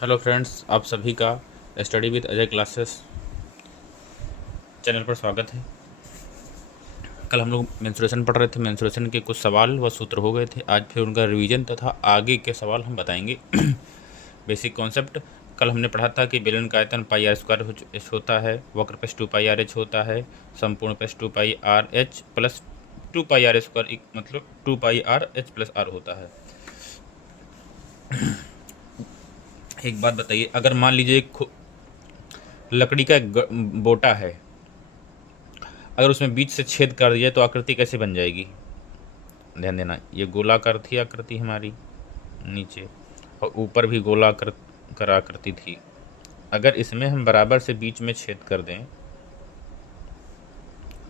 Hello friends, आप सभी का study with Ajay classes channel पर स्वागत है। कल हम लोग मेंस्ट्रुएशन पढ़ रहे थे। मेंस्ट्रुएशन के कुछ सवाल व सूत्र हो गए थे। आज फिर उनका रिवीजन तथा आगे के सवाल हम बताएंगे। बेसिक कॉन्सेप्ट कल हमने पढ़ा था कि बेलन का आयतन पाई आर स्क्वायर एच होता है, वक्र पृष्ठ 2 पाई आर एच होता है, संपूर्ण पृष्ठ 2 pi R H plus 2 pi R square मतलब 2 pi R H plus R होता है। एक बात बताइए, अगर मान लीजिए लकड़ी का एक बोटा है, अगर उसमें बीच से छेद कर दिया तो आकृति कैसे बन जाएगी? ध्यान देना, ये गोलाकार थी आकृति हमारी नीचे, और ऊपर भी गोलाकार आकृति थी। अगर इसमें हम बराबर से बीच में छेद कर दें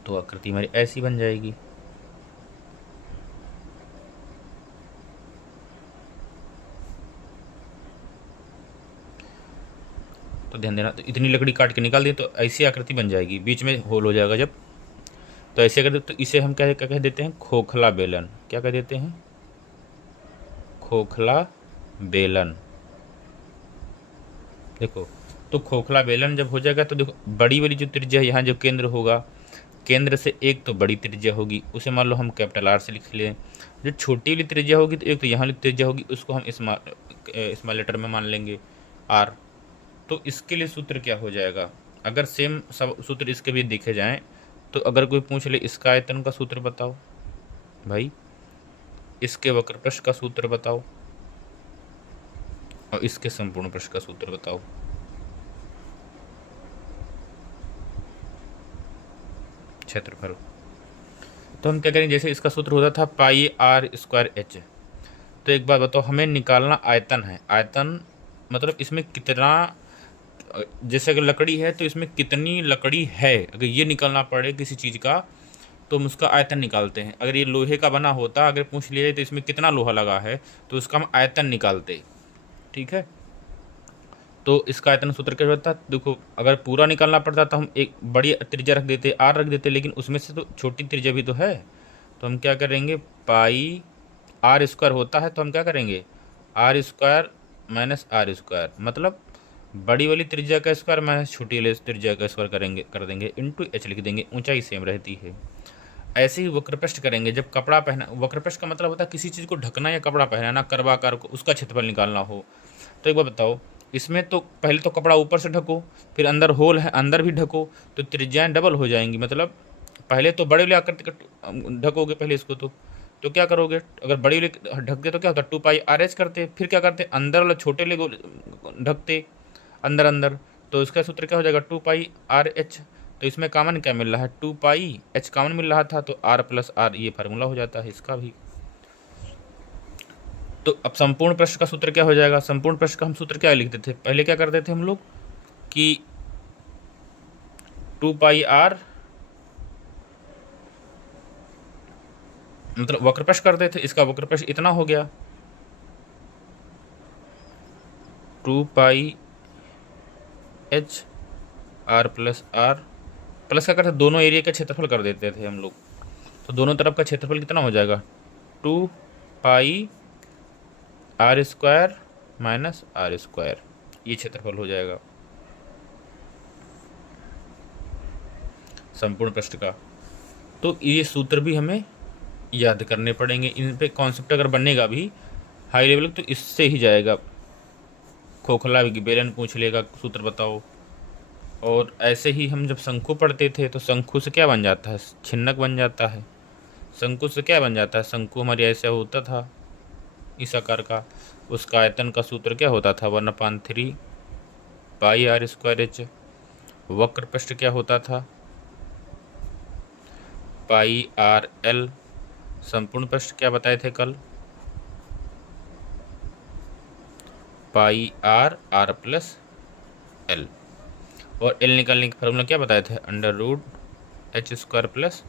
तो आकृति हमारी ऐसी बन जाएगी। तो ध्यान देना, तो इतनी लकड़ी काट के निकाल दी तो ऐसी आकृति बन जाएगी, बीच में होल हो जाएगा जब। तो ऐसे अगर तो इसे हम क्या कह देते हैं? खोखला बेलन। क्या कह देते हैं? खोखला बेलन। देखो, तो खोखला बेलन जब हो जाएगा तो देखो, बड़ी वाली जो त्रिज्या है, यहाँ जो केंद्र होगा, केंद्र से एक तो बड़ी त्रिज्या होगी, उसे मान लो हम कैपिटल आर से लिख लें। जो छोटी वाली त्रिज्या होगी तो एक तो यहाँ वाली त्रिज्या होगी, उसको हम स्मॉल लेटर में मान लेंगे आर। तो इसके लिए सूत्र क्या हो जाएगा? अगर सेम सब सूत्र इसके भी देखे जाएं तो अगर कोई पूछ ले इसका आयतन का सूत्र बताओ भाई, इसके वक्र पृष्ठ का सूत्र बताओ, और इसके संपूर्ण पृष्ठ का सूत्र बताओ। क्षेत्रफल। तो हम क्या करेंगे, जैसे इसका सूत्र होता था पाई आर स्क्वायर एच। तो एक बात बताओ, हमें निकालना आयतन है। आयतन मतलब इसमें कितना, जैसे अगर लकड़ी है तो इसमें कितनी लकड़ी है, अगर ये निकालना पड़े किसी चीज़ का तो हम उसका आयतन निकालते हैं। अगर ये लोहे का बना होता, अगर पूछ लिया तो इसमें कितना लोहा लगा है, तो उसका हम आयतन निकालते। ठीक है, तो इसका आयतन सूत्र क्या होता है? देखो, अगर पूरा निकालना पड़ता तो हम एक बड़ी त्रिज्या रख देते, आर रख देते, लेकिन उसमें से तो छोटी त्रिज्या भी तो है। तो हम क्या करेंगे, पाई आर स्क्वायर होता है तो हम क्या करेंगे, R square minus R square, मतलब बड़ी वाली त्रिज्या का स्क्वायर माइनस छोटी वाली त्रिज्या का स्क्वायर कर देंगे, इंटू एच लिख देंगे। ऊंचाई सेम रहती है। ऐसे ही वक्रपृष्ठ करेंगे। जब कपड़ा पहना, वक्रपृष्ठ का मतलब होता है किसी चीज़ को ढकना या कपड़ा पहनाना, कर्वाकार को, उसका क्षेत्रफल निकालना हो। तो एक बार बताओ, इसमें तो पहले तो कपड़ा ऊपर से ढको, फिर अंदर होल है अंदर भी ढको, तो त्रिज्याएं डबल हो जाएंगी। मतलब पहले तो बड़े वाले आकृति का ढकोगे पहले इसको, तो क्या करोगे, अगर बड़ी वाले ढकते तो क्या होता, 2 पाई आर एच करते, फिर क्या करते, अंदर वाला छोटे वाले ढकते अंदर अंदर। तो इसका सूत्र क्या हो जाएगा, 2 पाई आर एच। तो इसमें कॉमन क्या मिल रहा है, 2 पाई एच कॉमन मिल रहा था, तो आर प्लस आर ये फार्मूला हो जाता है इसका भी। तो अब संपूर्ण पृष्ठ का सूत्र क्या हो जाएगा? संपूर्ण पृष्ठ का हम सूत्र क्या लिखते थे पहले? क्या करते थे हम लोग कि 2 पाई आर, मतलब वक्रपृष्ठ करते थे, इसका वक्रपृष्ठ इतना हो गया 2 pi H R plus R, plus क्या करते, दोनों एरिया का क्षेत्रफल कर देते थे हम लोग। तो दोनों तरफ का क्षेत्रफल कितना हो जाएगा, 2 pi R square minus R square, ये क्षेत्रफल हो जाएगा संपूर्ण पृष्ठ का। तो ये सूत्र भी हमें याद करने पड़ेंगे। इन पे कॉन्सेप्ट अगर बनेगा भी हाई लेवल तो इससे ही जाएगा। खोखला बेलन पूछ लेगा, सूत्र बताओ। और ऐसे ही हम जब शंकु पढ़ते थे तो शंकु से क्या बन जाता है, छिन्नक बन जाता है। शंकु से क्या बन जाता है, शंकु हमारी ऐसा होता था इस आकार का, उसका आयतन का सूत्र क्या होता था, 1/3 पाई आर स्क्वायर एच। वक्र पृष्ठ क्या होता था, पाई आर एल। संपूर्ण पृष्ठ क्या बताए थे कल, pi R R plus L. और एल निकालने का फॉर्मूला क्या बताए थे, √h square plus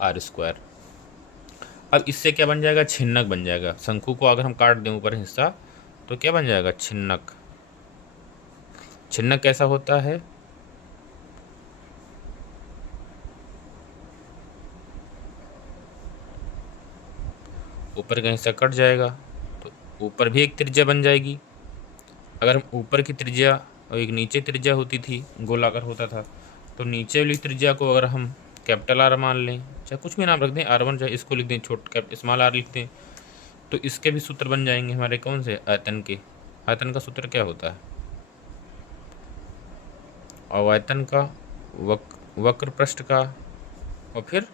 R square. अब इससे क्या बन जाएगा, छिन्नक बन जाएगा। शंकु को अगर हम काट दें ऊपर हिस्सा तो क्या बन जाएगा, छिन्नक। छिन्नक कैसा होता है, ऊपर का हिस्सा कट जाएगा तो ऊपर भी एक त्रिज्या बन जाएगी। अगर हम ऊपर की त्रिज्या और एक नीचे त्रिज्या होती थी, गोलाकार होता था, तो नीचे वाली त्रिज्या को अगर हम कैपिटल आर मान लें, चाहे कुछ भी नाम रख दें, R1, चाहे इसको लिख दें स्मॉल आर लिख दें, तो इसके भी सूत्र बन जाएंगे हमारे कौन से, आयतन के। आयतन का सूत्र क्या होता है, अवयतन का, वक्र पृष्ठ का और फिर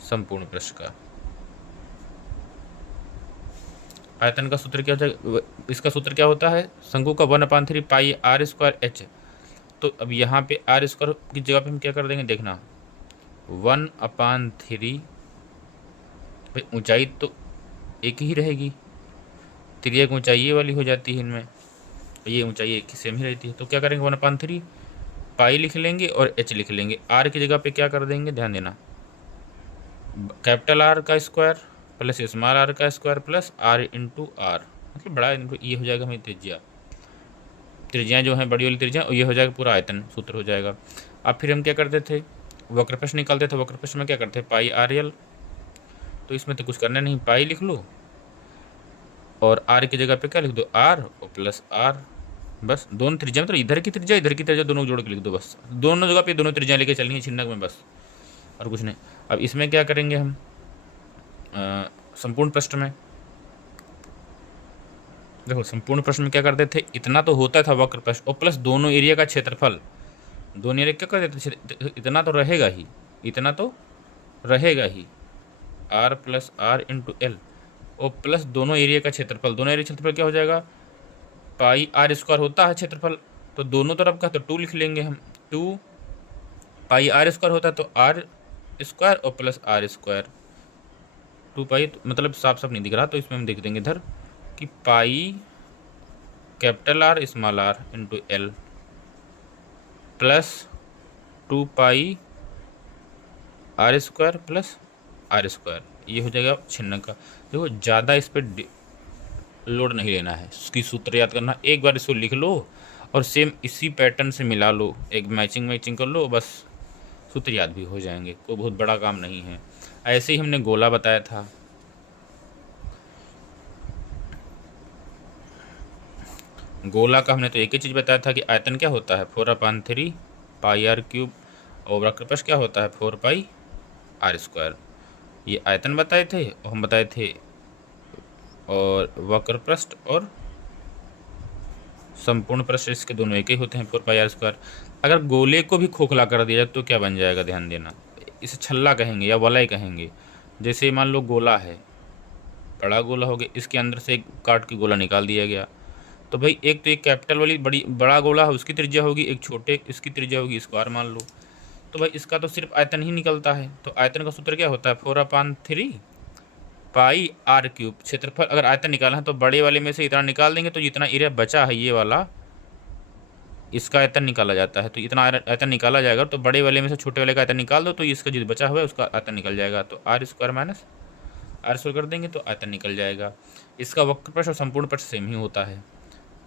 संपूर्ण पृष्ठ का। आयतन का सूत्र क्या होता है, इसका सूत्र क्या होता है, शंकु का 1/3 पाई आर स्क्वायर एच। तो अब यहाँ पे आर स्क्वायर की जगह पे हम क्या कर देंगे, देखना 1/3, भाई ऊंचाई तो एक ही रहेगी, त्रिज्या की ऊंचाई ये वाली हो जाती है इनमें, ये ऊंचाई एक ही सेम ही रहती है। तो क्या करेंगे 1/3 पाई लिख लेंगे और एच लिख लेंगे। आर की जगह पे क्या कर देंगे, ध्यान देना, कैपिटल आर का स्क्वायर प्लस स्मॉल आर का square plus R into R, मतलब बड़ा ये हो जाएगा हमारी त्रिज्या। त्रिज्याएँ जो हैं बड़ी वाली त्रिज्या, और ये हो जाएगा पूरा आयतन सूत्र हो जाएगा। अब फिर हम क्या करते थे, वक्रपृष्ठ निकालते थे। वक्रपृष्ठ में क्या करते हैं, पाई आर एल, तो इसमें तो कुछ करना नहीं, पाई लिख लो और आर की जगह पे क्या लिख दो, आर और प्लस आर, बस दोनों त्रिज्या, मतलब इधर की त्रिज्या दोनों जोड़ के लिख दो, बस दोनों जगह पे दोनों त्रिज्या लेके चलनी है छिन्नक में, बस और कुछ नहीं। अब इसमें क्या करेंगे हम, संपूर्ण पृष्ठ में देखो, संपूर्ण पृष्ठ में क्या करते थे, इतना तो होता था वक्र पृष्ठ और प्लस दोनों एरिया का क्षेत्रफल, दोनों एरिया क्या कर देते थे, इतना तो रहेगा ही, इतना तो रहेगा ही, R plus R into L और प्लस दोनों एरिया का क्षेत्रफल। दोनों एरिया क्षेत्रफल क्या हो जाएगा, पाई आर स्क्वायर होता है क्षेत्रफल, तो दोनों तरफ का तो 2 लिख लेंगे हम, 2 पाई आर स्क्वायर होता है तो आर स्क्वायर और प्लस आर स्क्वायर, 2 पाई, मतलब साफ साफ नहीं दिख रहा तो इसमें हम देख देंगे इधर कि pi capital R small R into L plus 2 pi R square plus R square, ये हो जाएगा छिन्नक का। देखो ज़्यादा इस पर लोड नहीं लेना है, उसकी सूत्र याद करना, एक बार इसको लिख लो और सेम इसी पैटर्न से मिला लो, एक मैचिंग कर लो, बस सूत्र याद भी हो जाएंगे, कोई बहुत बड़ा काम नहीं है। ऐसे ही हमने गोला बताया था, गोला का हमने तो एक ही चीज़ बताया था कि आयतन क्या होता है 4/3 पाई आर क्यूब और वक्रपृष्ठ क्या होता है 4 पाई आर स्क्वायर, ये आयतन बताए थे और हम बताए थे, और वक्रपृष्ठ और संपूर्ण पृष्ठ इसके दोनों एक ही होते हैं 4 पाई आर स्क्वायर। अगर गोले को भी खोखला कर दिया जाए तो क्या बन जाएगा, ध्यान देना, इसे छल्ला कहेंगे या वलय कहेंगे। जैसे मान लो गोला है, बड़ा गोला हो गया, इसके अंदर से एक काट के गोला निकाल दिया गया, तो भाई एक तो एक कैपिटल वाली बड़ा गोला है उसकी त्रिज्या होगी, एक छोटे इसकी त्रिज्या होगी, स्क्वायर मान लो, तो भाई इसका तो सिर्फ आयतन ही निकलता है। तो आयतन का सूत्र क्या होता है 4/3 पाई आर क्यूब, क्षेत्रफल अगर आयतन निकालना है तो बड़े वाले में से इतना निकाल देंगे तो जितना एरिया बचा है ये वाला, इसका आयतन निकाला जाता है, तो इतना आयतन निकाला जाएगा, तो बड़े वाले में से छोटे वाले का आयतन निकाल दो तो इसका जो बचा हुआ है उसका आयतन निकल जाएगा, तो R square minus R square कर देंगे तो आयतन निकल जाएगा। इसका वक्र पृष्ठ और संपूर्ण पृष्ठ सेम ही होता है,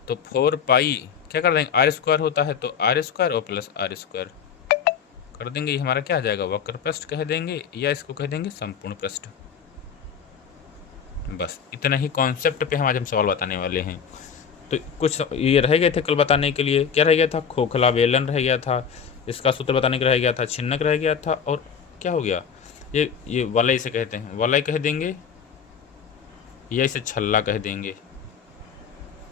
तो 4 पाई क्या कर देंगे, आर स्क्वायर होता है तो आर स्क्वायर और प्लस आर स्क्वायर कर देंगे, ये हमारा क्या आ जाएगा, वक्र पृष्ठ कह देंगे या इसको कह देंगे संपूर्ण पृष्ठ। बस इतना ही कॉन्सेप्ट पे हम सवाल बताने वाले हैं। तो कुछ ये रह गए थे कल बताने के लिए, क्या रह गया था, खोखला बेलन रह गया था, इसका सूत्र बताने का रह गया था, छिन्नक रह गया था, और क्या हो गया, ये वलय इसे कहते हैं, वलय कह देंगे या इसे छल्ला कह देंगे,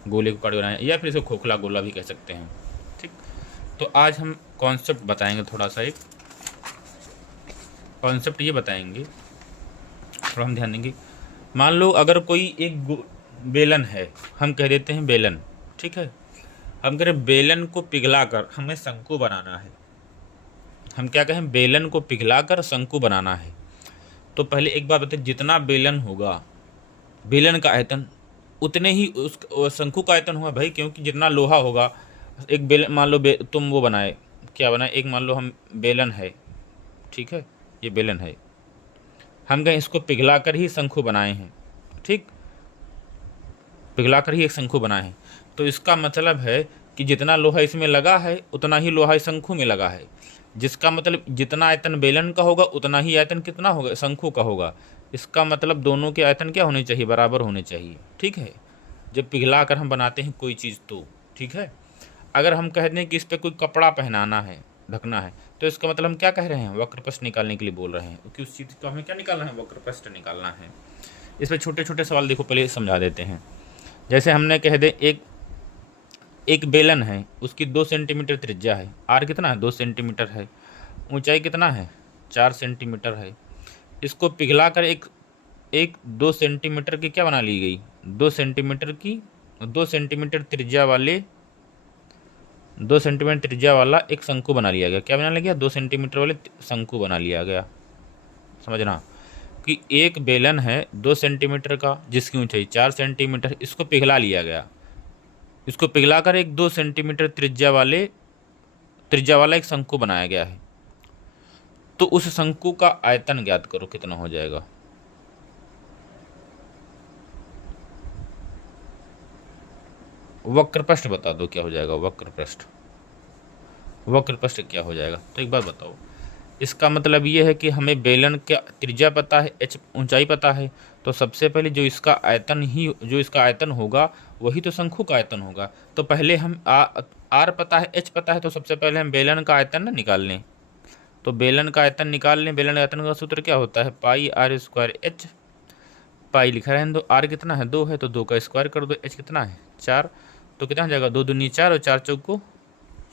गोले को काट बनाए, या फिर इसे खोखला गोला भी कह सकते हैं। ठीक, तो आज हम कॉन्सेप्ट बताएंगे, थोड़ा सा एक कॉन्सेप्ट ये बताएंगे, थोड़ा हम ध्यान देंगे। मान लो अगर कोई एक बेलन है, हम कह देते हैं बेलन, ठीक है, हम कह रहे बेलन को पिघला कर हमें शंकु बनाना है, हम क्या कहें, बेलन को पिघला कर शंकु बनाना है। तो पहले एक बात बताइए, जितना बेलन होगा, बेलन का आयतन उतने ही उस शंकु का आयतन होगा भाई, क्योंकि जितना लोहा होगा, एक बेलन मान लो तुम वो बनाए, क्या बनाए, एक मान लो हम बेलन है, ठीक है, ये बेलन है, हम कहें इसको पिघला कर ही शंकु बनाए हैं, ठीक, पिघला कर ही एक शंकु बनाए हैं, तो इसका मतलब है कि जितना लोहा इसमें लगा है उतना ही लोहा इस शंकु में लगा है, जिसका मतलब जितना आयतन बेलन का होगा उतना ही आयतन कितना होगा, शंकु का होगा। इसका मतलब दोनों के आयतन क्या होने चाहिए, बराबर होने चाहिए, ठीक है। जब पिघला कर हम बनाते हैं कोई चीज़ तो ठीक है। अगर हम कह दें कि इस पर कोई कपड़ा पहनाना है, ढकना है, तो इसका मतलब हम क्या कह रहे हैं, वक्रपृष्ठ निकालने के लिए बोल रहे हैं, क्योंकि उस चीज़ को हमें क्या निकालना है, वक्रपृष्ठ निकालना है। इस पर छोटे छोटे सवाल देखो, पहले समझा देते हैं। जैसे हमने कह दे एक बेलन है, उसकी 2 सेंटीमीटर त्रिज्या है, आर कितना है, 2 सेंटीमीटर है, ऊंचाई कितना है, 4 सेंटीमीटर है। इसको पिघला कर एक 2 सेंटीमीटर की क्या बना ली गई, 2 सेंटीमीटर त्रिज्या वाले 2 सेंटीमीटर त्रिज्या वाला एक शंकु बना लिया गया। क्या बना लिया गया, 2 सेंटीमीटर वाले शंकु बना लिया गया। समझना कि एक बेलन है 2 सेंटीमीटर का, जिसकी ऊंचाई 4 सेंटीमीटर, इसको पिघला लिया गया। इसको पिघलाकर एक 2 सेंटीमीटर त्रिज्या वाला एक शंकु बनाया गया है। तो उस शंकु का आयतन ज्ञात करो, कितना हो जाएगा। वक्रपृष्ठ बता दो क्या हो जाएगा, वक्रपृष्ठ क्या हो जाएगा। तो एक बात बताओ, इसका मतलब ये है कि हमें बेलन का त्रिज्या पता है, एच ऊंचाई पता है, तो सबसे पहले जो इसका आयतन होगा वही तो शंकु का आयतन होगा। तो पहले हम आर पता है, एच पता है, तो सबसे पहले हम बेलन का आयतन ना निकाल लें। तो बेलन का आयतन निकाल लें। बेलन का आयतन का सूत्र क्या होता है, पाई आर स्क्वायर एच। पाई लिखा रहने दो, आर कितना है 2 है, तो 2 का स्क्वायर कर दो, एच कितना है 4, तो कितना हो जाएगा 2 दूनी 4 और 4 चौक को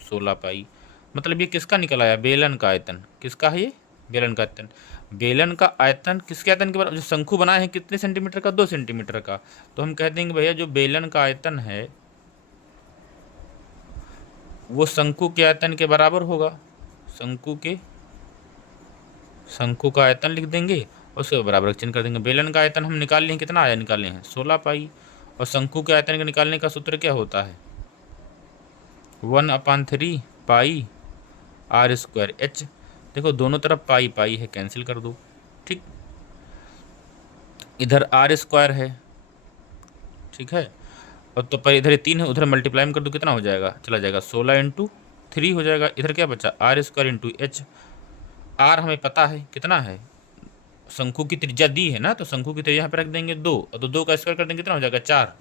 16 पाई। मतलब ये किसका निकल आया, बेलन का आयतन। किसका है ये, बेलन का आयतन। बेलन का आयतन किसके आयतन के बराबर, जो शंकु बनाए हैं कितने सेंटीमीटर का, 2 सेंटीमीटर का। तो हम कह देंगे भैया जो बेलन का आयतन है वो शंकु के आयतन के बराबर होगा। शंकु का आयतन लिख देंगे और उसके बराबर चिन्ह कर देंगे। बेलन का आयतन हम निकाल लिए हैं, कितना आया निकाले हैं 16 पाई। और शंकु के आयतन के निकालने का सूत्र क्या होता है, 1/3 पाई आर स्क्वायर एच। देखो दोनों तरफ पाई पाई है, कैंसिल कर दो। ठीक, इधर आर स्क्वायर है, ठीक है, और तो पर इधर 3 है, उधर मल्टीप्लाई कर दो, कितना हो जाएगा, चला जाएगा 16 × 3 हो जाएगा। इधर क्या बचा, आर स्क्वायर × एच। आर हमें पता है कितना है, शंकु की त्रिज्या दी है ना, तो शंकु की त्रिज्या यहाँ पे रख देंगे 2, और तो 2 का स्क्वायर कर देंगे, कितना हो जाएगा 4,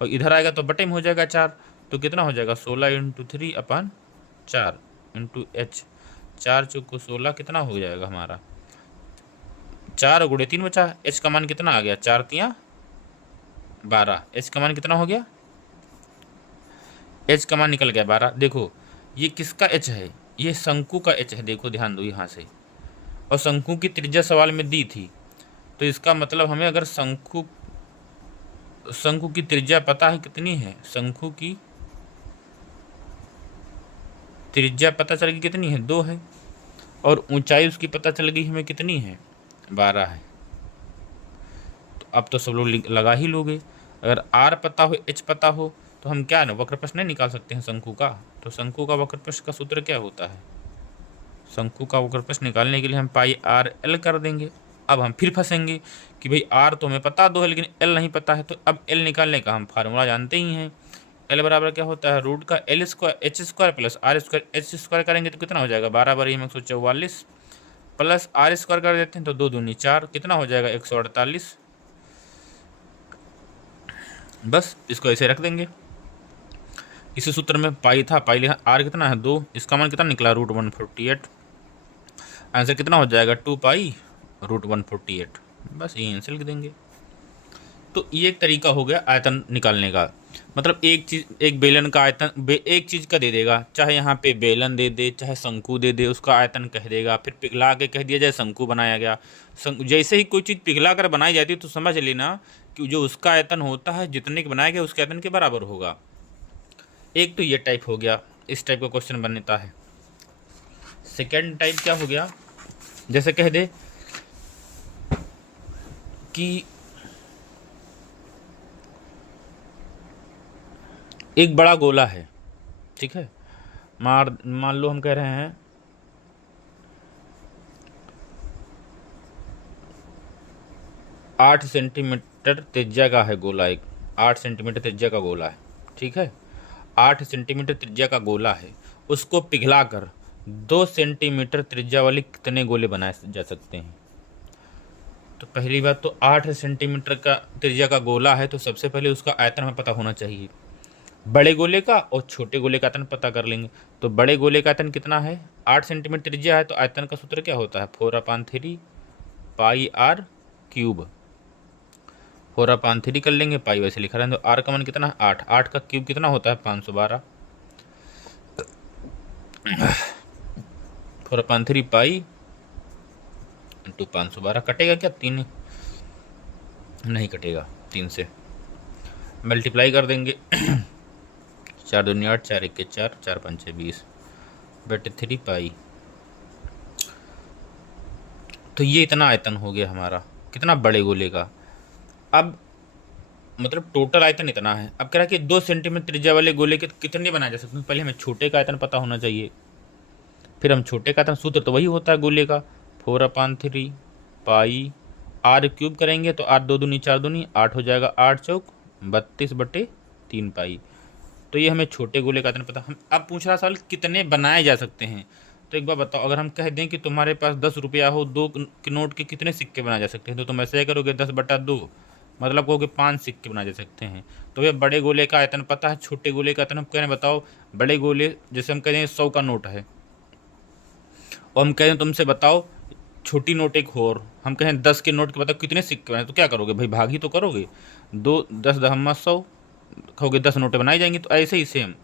और इधर आएगा तो बटे में हो जाएगा 4, तो कितना हो जाएगा 16 × 3/4 × एच। 4 चौक को 16 कितना हो जाएगा हमारा, 4 × 3 बचा। एच का मान कितना आ गया, 4 × 12। एच का मान कितना हो गया, एच का मान निकल गया 12। देखो ये किसका एच है, ये शंकु का एच है। देखो ध्यान दो यहाँ से, और शंकु की त्रिज्या सवाल में दी थी, तो इसका मतलब हमें अगर शंकु की त्रिज्या पता है कितनी है, शंकु की त्रिज्या पता चल गई कितनी है, 2 है, और ऊंचाई उसकी पता चल गई हमें कितनी है, 12 है। तो अब तो सब लोग लगा ही लोगे। अगर आर पता हो, एच पता हो, तो हम क्या ना वक्रपृष्ठ नहीं निकाल सकते हैं शंकु का। तो शंकु का वक्रपृष्ठ का सूत्र क्या होता है, शंकु का वक्रपृष्ठ निकालने के लिए हम पाई आर एल कर देंगे। अब हम फिर फंसेंगे कि भाई आर तो हमें पता 2 है लेकिन एल नहीं पता है, तो अब एल निकालने का हम फार्मूला जानते ही हैं। एल बराबर क्या होता है, रूट का L square H square plus R square H square करेंगे तो कितना हो जाएगा, 12 × 144 प्लस आर स्क्वायर कर देते हैं तो 2 दूनी 4, कितना हो जाएगा 148। बस इसको ऐसे रख देंगे। इसी सूत्र में पाई था, पाई लिखा, आर कितना है 2, इसका मान कितना निकला √148। आंसर कितना हो जाएगा 2 पाई √148। बस ये आंसर लिख देंगे। तो ये एक तरीका हो गया आयतन निकालने का। मतलब एक बेलन का आयतन एक चीज़ का दे देगा, चाहे यहाँ पे बेलन दे दे, चाहे शंकु दे दे, उसका आयतन कह देगा, फिर पिघला के कह दिया जाए शंकु बनाया गया। जैसे ही कोई चीज़ पिघला कर बनाई जाती है तो समझ लेना कि जो उसका आयतन होता है जितने का बनाया गया उसके आयतन के बराबर होगा। एक तो ये टाइप हो गया, इस टाइप का क्वेश्चन बनता है। सेकेंड टाइप क्या हो गया, जैसे कह दे कि एक बड़ा गोला है, ठीक है, मान लो हम कह रहे हैं 8 सेंटीमीटर त्रिज्या का है गोला, एक 8 सेंटीमीटर त्रिज्या का गोला है, ठीक है, 8 सेंटीमीटर त्रिज्या का गोला है। उसको पिघलाकर 2 सेंटीमीटर त्रिज्या वाले कितने गोले बनाए जा सकते हैं। तो पहली बात तो 8 सेंटीमीटर का त्रिज्या का गोला है, तो सबसे पहले उसका आयतन हमें पता होना चाहिए। बड़े गोले का और छोटे गोले का आयतन पता कर लेंगे। तो बड़े गोले का आयतन कितना है, 8 सेंटीमीटर त्रिज्या है, तो आयतन का सूत्र क्या होता है, 4/3 पाई आर क्यूब। 4/3 कर लेंगे, पाई वैसे लिखा रहेंगे, तो आर का मान कितना है 8, 8 का क्यूब कितना होता है 512। 4/3 पाई इंटू 512, कटेगा क्या, 3 नहीं कटेगा, 3 से मल्टीप्लाई कर देंगे। 4 दूनी 8, 4 1 4, 4 5 20 बटे 3 पाई। तो ये इतना आयतन हो गया हमारा, कितना, बड़े गोले का। अब मतलब टोटल आयतन इतना है। अब कह रहा है कि 2 सेंटीमीटर त्रिज्या वाले गोले के कितने बनाए जा सकते हैं। पहले हमें छोटे का आयतन पता होना चाहिए, फिर हम छोटे का आयतन, सूत्र तो वही होता है गोले का, 4/3 पाई आर क्यूब करेंगे तो 8 2 दूनी 4 दूनी 8 हो जाएगा, 8 चौक 32 बटे 3 पाई। तो ये हमें छोटे गोले का आयतन पता। हम अब पूछ रहा सवाल कितने बनाए जा सकते हैं। तो एक बार बताओ, अगर हम कह दें कि तुम्हारे पास 10 रुपया हो, 2 के नोट के कितने सिक्के बनाए जा सकते हैं, तो तुम ऐसे करोगे 10/2, मतलब कहोगे 5 सिक्के बनाए जा सकते हैं। तो ये बड़े गोले का आयतन पता है, छोटे गोले का आयतन हम कह रहे हैं बताओ। बड़े गोले जैसे हम कह रहे हैं 100 का नोट है, और हम कह रहे हैं तुमसे बताओ छोटी नोट एक हो, और हम कहें 10 के नोट के बताओ कितने सिक्के बनाए, तो क्या करोगे भाई, भाग ही तो करोगे। 2 10 दहम्मा 100, कहोगे 10 नोटें बनाई जाएंगी। तो ऐसे ही सेम,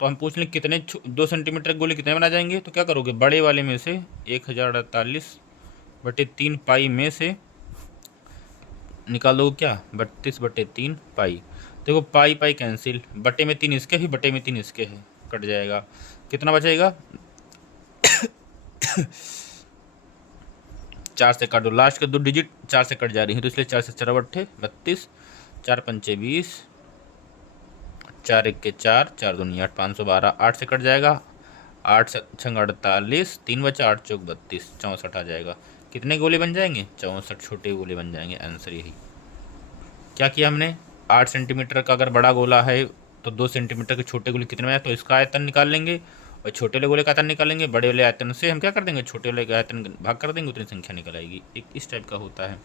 तो हम पूछ लें कितने 2 सेंटीमीटर गोले कितने बना जाएंगे, तो क्या करोगे, बड़े वाले में से 1048 बटे 3 पाई में से निकाल दो क्या, 32 बटे 3 पाई। देखो पाई पाई कैंसिल, बटे में 3 इसके ही, बटे में 3 इसके है, कट जाएगा, कितना बचेगा 4 से काट दो, लास्ट के 2 डिजिट 4 से कट जा रही है, तो इसलिए 4 से 4 बट्ठे 32, 4 पंचे 20, 4 1 4, 4 दूनी 8, 512, 8 से कट जाएगा, 8 से 6 48, 3 बचा, 8 चौक 32, 64 आ जाएगा। कितने गोले बन जाएंगे, 64 छोटे गोले बन जाएंगे। आंसर यही। क्या किया हमने, 8 सेंटीमीटर का अगर बड़ा गोला है तो 2 सेंटीमीटर के छोटे गोले कितने में आए, तो इसका आयतन निकाल लेंगे, और छोटे वाले गोले का आयतन निकालेंगे। बड़े वाले आयतन से हम क्या कर देंगे, छोटे वाले का आयतन भाग कर देंगे, उतनी संख्या निकल आएगी। एक इस टाइप का होता है।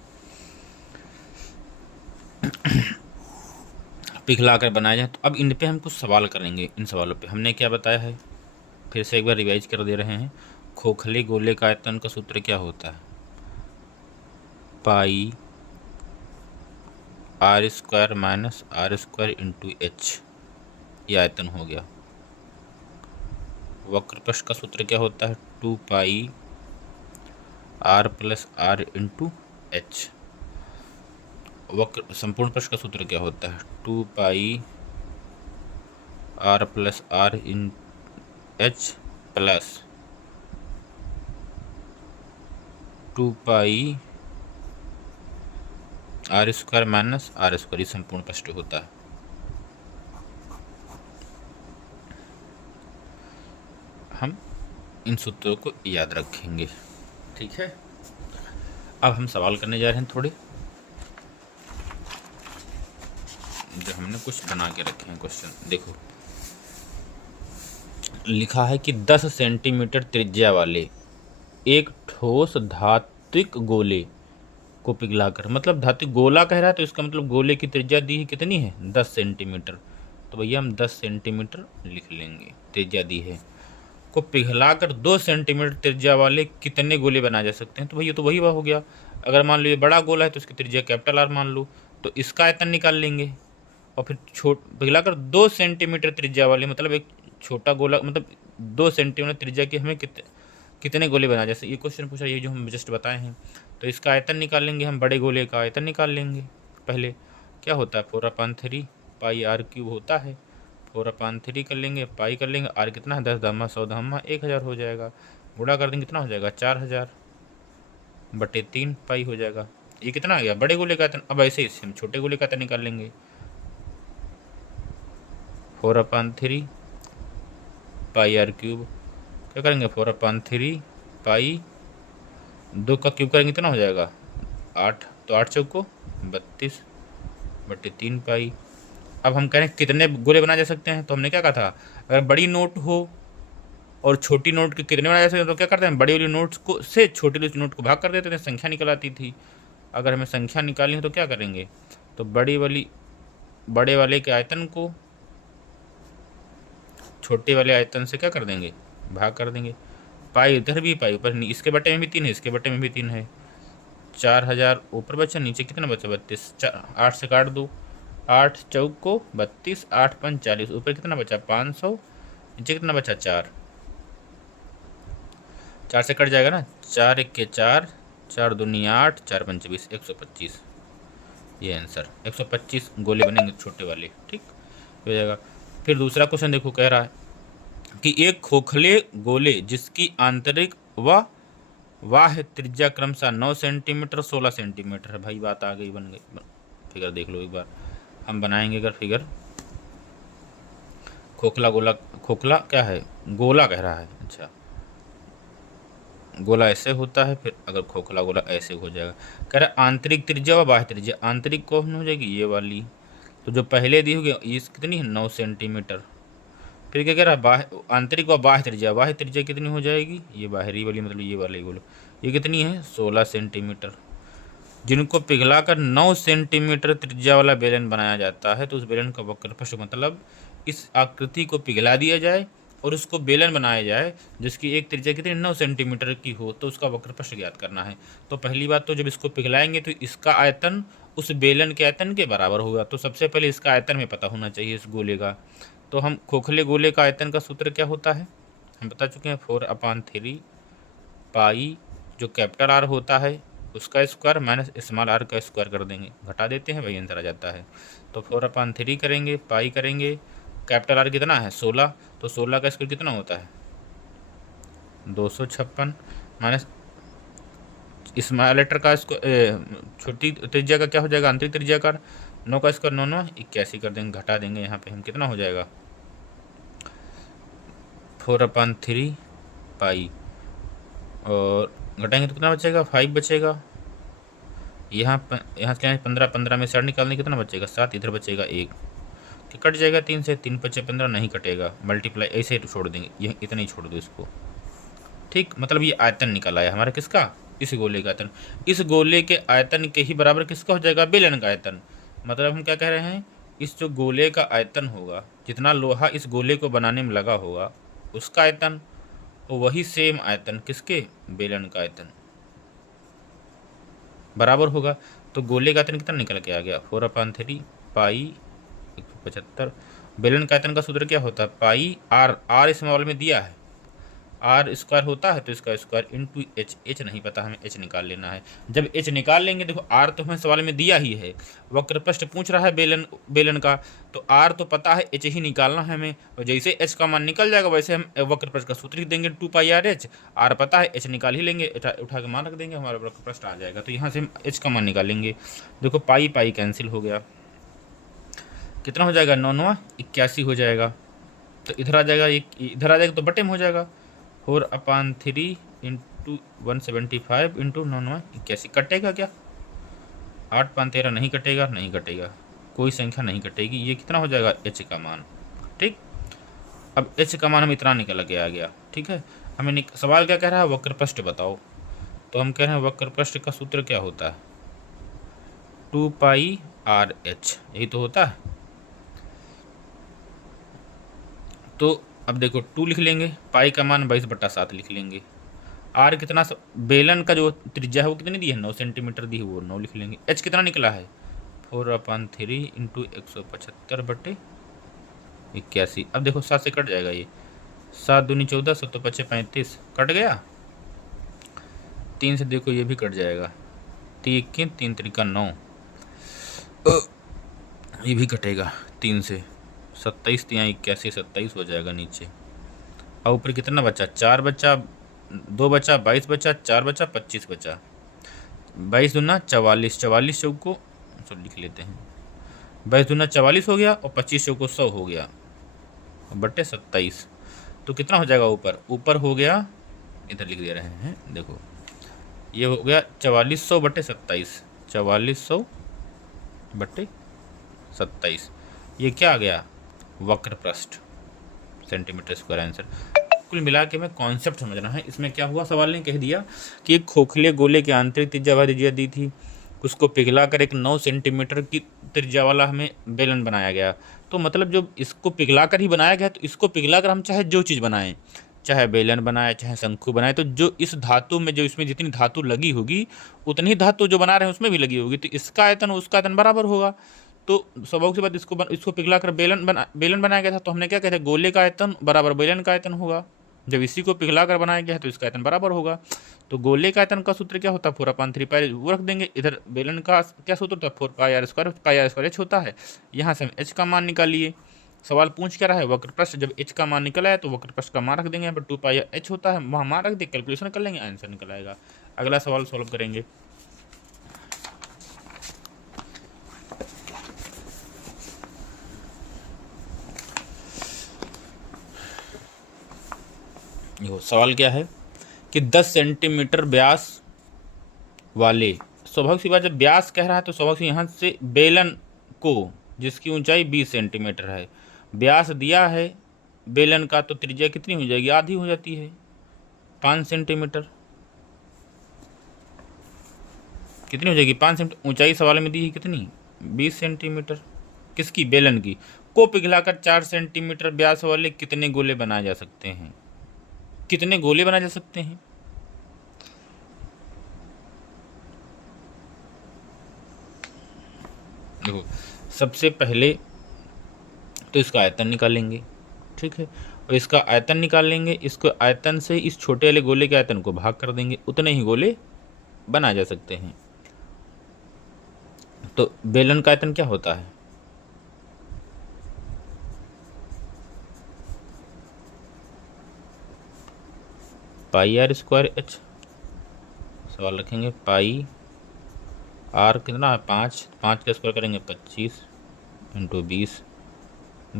पिघला कर बनाया जाए। तो अब इन पे हम कुछ सवाल करेंगे। इन सवालों पे हमने क्या बताया है, फिर से एक बार रिवाइज कर दे रहे हैं। खोखले गोले का आयतन का सूत्र क्या होता है, पाई r² minus r² into H, ये आयतन हो गया। वक्र पृष्ठ का सूत्र क्या होता है, 2 पाई r plus r into H. वक्र संपूर्ण पृष्ठ का सूत्र क्या होता है, 2 पाई r प्लस r इन एच प्लस 2 पाई r² माइनस r², ये संपूर्ण पृष्ठ होता है। हम इन सूत्रों को याद रखेंगे, ठीक है। अब हम सवाल करने जा रहे हैं थोड़े, जो हमने कुछ बना के रखे हैं क्वेश्चन। देखो लिखा है कि 10 सेंटीमीटर त्रिज्या वाले एक ठोस धात्विक गोले को पिघलाकर, मतलब धात्विक गोला कह रहा है, तो इसका मतलब गोले की त्रिज्या दी है कितनी है, 10 सेंटीमीटर। तो भैया हम 10 सेंटीमीटर लिख लेंगे, त्रिज्या दी है, को पिघलाकर 2 सेंटीमीटर त्रिज्या वाले कितने गोले बनाए जा सकते हैं। तो भैया तो वही हो गया, अगर मान लो ये बड़ा गोला है तो इसकी त्रिज्या कैपिटल R मान लो, तो इसका आयतन निकाल लेंगे। और फिर पिघलाकर 2 सेंटीमीटर त्रिज्या वाले, मतलब एक छोटा गोला, मतलब 2 सेंटीमीटर त्रिज्या के हमें कितने गोले बनाए, जैसे ये क्वेश्चन पूछा, ये जो हम जस्ट बताए हैं। तो इसका आयतन निकाल लेंगे हम, बड़े गोले का आयतन निकाल लेंगे। पहले क्या होता है, 4/3 पाई r³ होता है, 4/3 कर लेंगे, पाई कर लेंगे, r कितना है 10 दहम्मा 100 दहम्मा 1000 हो जाएगा, गुणा कर देंगे कितना हो जाएगा 4000 बटे 3 पाई हो जाएगा। ये कितना आ गया, बड़े गोले का आयतन। अब ऐसे ही हम छोटे गोले का आयतन निकाल लेंगे, 4/3 पाई r³, क्या करेंगे 4/3 पाई 2 का क्यूब करेंगे कितना हो जाएगा 8, तो 8 चौक को 32 बटे 3 पाई। अब हम कह रहे हैं कितने गोले बनाए जा सकते हैं, तो हमने क्या कहा था, अगर बड़ी नोट हो और छोटी नोट के कितने बनाए जा सकते हैं, तो क्या करते हैं, बड़ी वाली नोट्स को से छोटी वाली नोट को भाग कर देते थे, संख्या निकल आती थी। अगर हमें संख्या निकालनी है तो क्या करेंगे, तो बड़े वाले के आयतन को छोटे वाले आयतन से क्या कर देंगे, भाग कर देंगे। पाई इधर भी, पाई ऊपर, इसके बटे में भी 3 है, इसके बटे में भी 3 है। 4000 ऊपर बचा, नीचे कितना बचा, 32। 8 से काट दो, 8 चौक को 32, 8 5 40, ऊपर कितना बचा 500, नीचे कितना बचा 4। 4 से कट जाएगा ना, 4 1 के 4, 4 दूनी 8, 4 5 20, 125। ये आंसर 125 गोले बनेंगे छोटे वाले, ठीक हो जाएगा। फिर दूसरा क्वेश्चन देखो, कह रहा है कि एक खोखले गोले जिसकी आंतरिक व बाह्य त्रिज्या क्रमशः 9 सेंटीमीटर 16 सेंटीमीटर है। भाई बात आ गई, बन गई। फिगर देख लो एक बार, हम बनाएंगे अगर फिगर। खोखला गोला, खोखला क्या है, गोला कह रहा है। अच्छा, गोला ऐसे होता है, फिर अगर खोखला गोला ऐसे हो जाएगा। कह रहा है आंतरिक त्रिज्या व बाह्य त्रिज्या, आंतरिक कौन हो जाएगी, ये वाली, तो जो पहले दी होगी ये कितनी है 9 सेंटीमीटर। फिर क्या कह रहा है, बाह्य आंतरिक व बाह्य त्रिज्या, बाह्य त्रिज्या कितनी हो जाएगी, ये बाहरी वाली, मतलब ये वाली बोलो, ये कितनी है 16 सेंटीमीटर। जिनको पिघलाकर 9 सेंटीमीटर त्रिज्या वाला बेलन बनाया जाता है, तो उस बेलन का वक्रपृष्ठ, मतलब इस आकृति को पिघला दिया जाए और उसको बेलन बनाया जाए जिसकी एक त्रिज्या कितनी 9 सेंटीमीटर की हो, तो उसका वक्रपृष्ठ ज्ञात करना है। तो पहली बात तो जब इसको पिघलाएंगे तो इसका आयतन उस बेलन के आयतन के बराबर होगा। तो सबसे पहले इसका आयतन में पता होना चाहिए इस गोले का। तो हम खोखले गोले का आयतन का सूत्र क्या होता है, हम बता चुके हैं, 4/3 पाई जो कैपिटल आर होता है उसका स्क्वायर माइनस स्मॉल आर का स्क्वायर कर देंगे, घटा देते हैं, वही आंसर आ जाता है। तो 4/3 करेंगे, पाई करेंगे, कैपिटल आर कितना है 16, तो 16 का स्क्वायर कितना होता है 256, माइनस स्मॉल लेटर का छोटी त्रिज्या का क्या हो जाएगा, आंतरिक त्रिज्या का 9 का स्क्वायर 9 9 81 कर देंगे, घटा देंगे, यहाँ पे हम कितना हो जाएगा 4/3 पाई, और घटाएंगे तो कितना बचेगा 5 बचेगा। यहाँ से क्या है 15, 15 में 7 निकालने कितना बचेगा 7, इधर बचेगा 1, कि कट जाएगा 3 से, 3 5 15 नहीं कटेगा, मल्टीप्लाई ऐसे ही छोड़ देंगे, ये इतना ही छोड़ दो इसको, ठीक। मतलब ये आयतन निकल आया हमारा किसका, इस गोले का आयतन। इस गोले के आयतन के ही बराबर किसका हो जाएगा, बेलन का आयतन। मतलब हम क्या कह रहे हैं, इस जो गोले का आयतन होगा, जितना लोहा इस गोले को बनाने में लगा होगा उसका आयतन, और वही सेम आयतन किसके, बेलन का आयतन बराबर होगा। तो गोले का आयतन कितना निकल के आ गया 4/3 पाई 175। बेलन का आयतन का सूत्र क्या होता है, पाई आर, आर इस सवाल में दिया है, आर स्क्वायर होता है तो इसका स्क्वायर इंटू एच, एच नहीं पता हमें एच निकाल लेना है। जब एच निकाल लेंगे, देखो आर तो हमें सवाल में दिया ही है, वक्रपृष्ठ पूछ रहा है बेलन का, तो आर तो पता है, एच ही निकालना है हमें। और जैसे एच का मान निकल जाएगा वैसे हम वक्रपृष्ठ का सूत्र लिख देंगे 2πr/h। आर पता है, एच निकाल ही लेंगे, उठा के मान रख देंगे, हमारा वक्रपृष्ठ आ जाएगा। तो यहाँ से हम एच का मान निकालेंगे। देखो पाई पाई कैंसिल हो गया, कितना हो जाएगा 9 9 81 हो जाएगा। तो इधर आ जाएगा, इधर आ जाएगा तो बटे में हो जाएगा 4/3 इंटू 175 इंटू 9 9 81। कटेगा क्या 8 5 13 नहीं कटेगा, नहीं कटेगा, कोई संख्या नहीं कटेगी। ये कितना हो जाएगा एच का मान, ठीक। अब एच का मान हम इतना निकल के आ गया, ठीक है। हमें सवाल क्या कह रहा है, वक्रपृष्ठ बताओ। तो हम कह रहे हैं वक्रपृष्ठ का सूत्र क्या होता है 2πr/h, यही तो होता है। तो अब देखो 2 लिख लेंगे, पाई का मान 22/7 लिख लेंगे, आर कितना, बेलन का जो त्रिज्या है वो कितनी दी है 9 सेंटीमीटर दी है, वो 9 लिख लेंगे। एच कितना निकला है 4/3 इंटू 175/81। अब देखो 7 से कट जाएगा, ये 7 दूनी 14, 7 5 35, कट गया। 3 से देखो ये भी कट जाएगा, 3 3 3 9, ये भी कटेगा 3 से, 27 3 81, 27 हो जाएगा नीचे। और ऊपर कितना बचा 4 बचा, 2 बचा, 22 बचा, 4 बचा, 25 बचा, 22 दूना 44, 44 चौक को चलो लिख लेते हैं, 22 दूना 44 हो गया, और 25 चौक को 100 हो गया, बटे 27। तो कितना हो जाएगा ऊपर, ऊपर हो गया, इधर लिख दे रहे हैं, देखो ये हो गया 4400 बटे 27, 4400 बटे 27। ये क्या आ गया वक्रपृष्ठ सेंटीमीटर स्क्वायर आंसर। कुल मिला के में कॉन्सेप्ट समझना है। इसमें क्या हुआ, सवाल ने कह दिया कि एक खोखले गोले की आंतरिक त्रिज्या बाह्य त्रिज्या दी थी, उसको पिघलाकर एक 9 सेंटीमीटर की त्रिज्या वाला हमें बेलन बनाया गया। तो मतलब जो इसको पिघलाकर ही बनाया गया, तो इसको पिघलाकर हम चाहे जो चीज़ बनाएं, चाहे बेलन बनाए, चाहे शंकु बनाए, तो जो इस धातु में, जो इसमें जितनी धातु लगी होगी उतनी धातु जो बना रहे हैं उसमें भी लगी होगी, तो इसका आयतन उसका आयतन बराबर होगा। तो स्वाभाविक सी बात, इसको पिघलाकर बेलन बनाया गया था, तो हमने क्या कहते हैं, गोले का आयतन बराबर बेलन का आयतन होगा। जब इसी को पिघलाकर बनाया गया है तो इसका आयतन बराबर होगा। तो गोले का आयतन का सूत्र क्या होता है, 4/3 वो रख देंगे। इधर बेलन का क्या सूत्र होता है, 4πr², एच होता है। यहाँ से हम एच का मान निकालिए। सवाल पूछ क्या रहा है, वक्र प्रस्थ। जब एच का मान निकल आया तो वक्र प्रस्थ का मान रख देंगे, यहाँ पर 2πh होता है, वहाँ मान रख दे, कैलकुलेशन कर लेंगे, आंसर निकल आएगा। अगला सवाल सॉल्व करेंगे। देखो सवाल क्या है कि 10 सेंटीमीटर व्यास वाले, स्वाभाविक सी बात, जब व्यास कह रहा है तो स्वाभाविक यहाँ से बेलन को, जिसकी ऊंचाई 20 सेंटीमीटर है, व्यास दिया है बेलन का, तो त्रिज्या कितनी हो जाएगी, आधी हो जाती है, 5 सेंटीमीटर। कितनी हो जाएगी, 5 सेंटीमीटर। ऊंचाई सवाल में दी है कितनी, 20 सेंटीमीटर। किसकी, बेलन की। को पिघलाकर 4 सेंटीमीटर व्यास वाले कितने गोले बनाए जा सकते हैं, कितने गोले बनाए जा सकते हैं। देखो सबसे पहले तो इसका आयतन निकालेंगे, ठीक है, और इसका आयतन निकाल लेंगे। इसको आयतन से इस छोटे वाले गोले के आयतन को भाग कर देंगे, उतने ही गोले बनाए जा सकते हैं। तो बेलन का आयतन क्या होता है, πr²h। सवाल रखेंगे पाई आर कितना है, 5 का स्क्वायर करेंगे 25 × 20,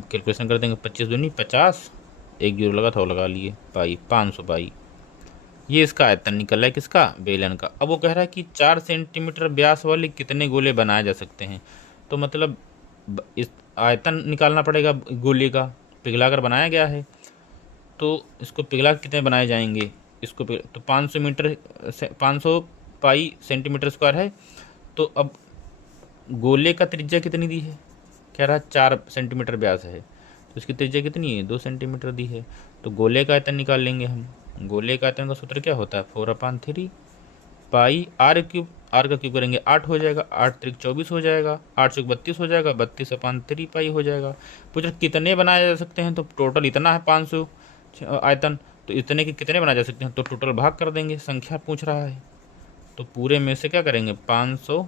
कैलकुलेशन कर देंगे, 25 दूनी 50, एक जीरो लगा था वो लगा लिए, पाई 500 पाई। ये इसका आयतन निकल रहा है, किसका, बेलन का। अब वो कह रहा है कि 4 सेंटीमीटर व्यास वाले कितने गोले बनाए जा सकते हैं। तो मतलब इस आयतन निकालना पड़ेगा गोले का, पिघला कर बनाया गया है, तो इसको पिघला कितने बनाए जाएंगे, इसको तो 500 मीटर से 500 पाई सेंटीमीटर स्क्वायर है। तो अब गोले का त्रिज्या कितनी दी है, कह रहा है 4 सेंटीमीटर व्यास है, तो इसकी त्रिज्या कितनी है, 2 सेंटीमीटर दी है। तो गोले का आयतन निकाल लेंगे हम। गोले का आयतन का सूत्र क्या होता है, 4/3 पाई r³। आर का क्यूब करेंगे 8 हो जाएगा, 8 × 24 हो जाएगा, 8 × 32 हो जाएगा, 32/3 पाई हो जाएगा। पूछ कितने बनाए जा सकते हैं, तो टोटल इतना है 500 आयतन, तो इतने के कितने बनाए जा सकते हैं, तो टोटल भाग कर देंगे, संख्या पूछ रहा है। तो पूरे में से क्या करेंगे, 500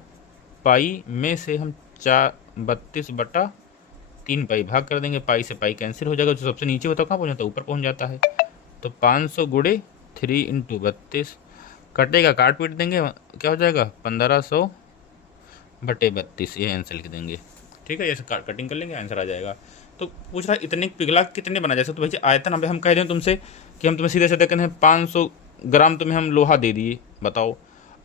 पाई में से हम 32/3 पाई भाग कर देंगे, पाई से पाई कैंसिल हो जाएगा, जो सबसे नीचे होता है कहाँ पहुँच जाता है, ऊपर पहुँच जाता है। तो 500 × 3 × 32 कटेगा, काट पीट देंगे, क्या हो जाएगा 1500/32, ये आंसर लिख देंगे, ठीक है। ऐसे कटिंग कर लेंगे, आंसर आ जाएगा। तो पूछ रहा है इतने पिघला कितने बना जा सकते, तो भाई आयतन अब हम कह दें तुमसे कि हम तुम्हें सीधे सीधे कहते हैं 500 ग्राम तुम्हें हम लोहा दे दिए, बताओ